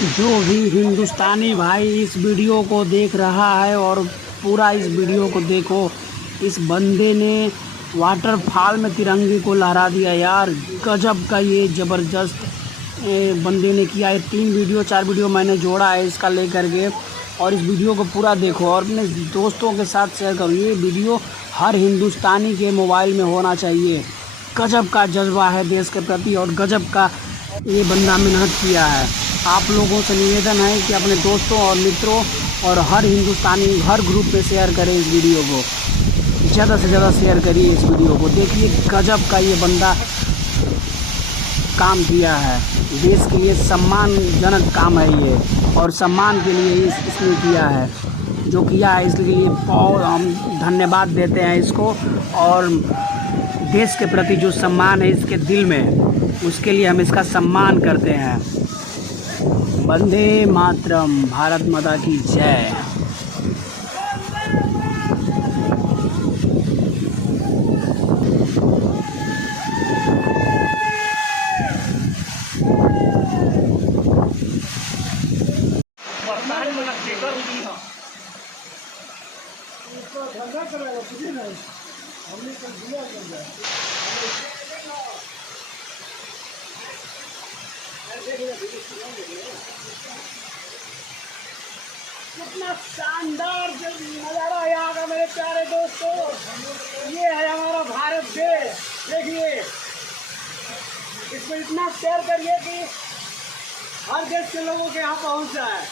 जो भी हिंदुस्तानी भाई इस वीडियो को देख रहा है और पूरा इस वीडियो को देखो, इस बंदे ने वाटरफॉल में तिरंगे को लहरा दिया यार। गजब का ये ज़बरदस्त बंदे ने किया है। 3 वीडियो 4 वीडियो मैंने जोड़ा है इसका लेकर के, और इस वीडियो को पूरा देखो और अपने दोस्तों के साथ शेयर करो। ये वीडियो हर हिंदुस्तानी के मोबाइल में होना चाहिए। गजब का जज्बा है देश के प्रति और गजब का ये बंदा मेहनत किया है। आप लोगों से निवेदन है कि अपने दोस्तों और मित्रों और हर हिंदुस्तानी हर ग्रुप में शेयर करें इस वीडियो को, ज़्यादा से ज़्यादा शेयर करिए इस वीडियो को। देखिए गजब का ये बंदा काम किया है, देश के लिए सम्मानजनक काम है ये, और सम्मान के लिए इसने किया है जो किया है, इसलिए बहुत हम धन्यवाद देते हैं इसको। और देश के प्रति जो सम्मान है इसके दिल में, उसके लिए हम इसका सम्मान करते हैं। वंदे मातरम, भारत माता की जय। कितना शानदार नज़ारा यहाँ का मेरे प्यारे दोस्तों। ये है हमारा भारत देश। देखिए इसको इतना शेयर करिए कि हर देश के लोगों के यहाँ पहुँच जाए।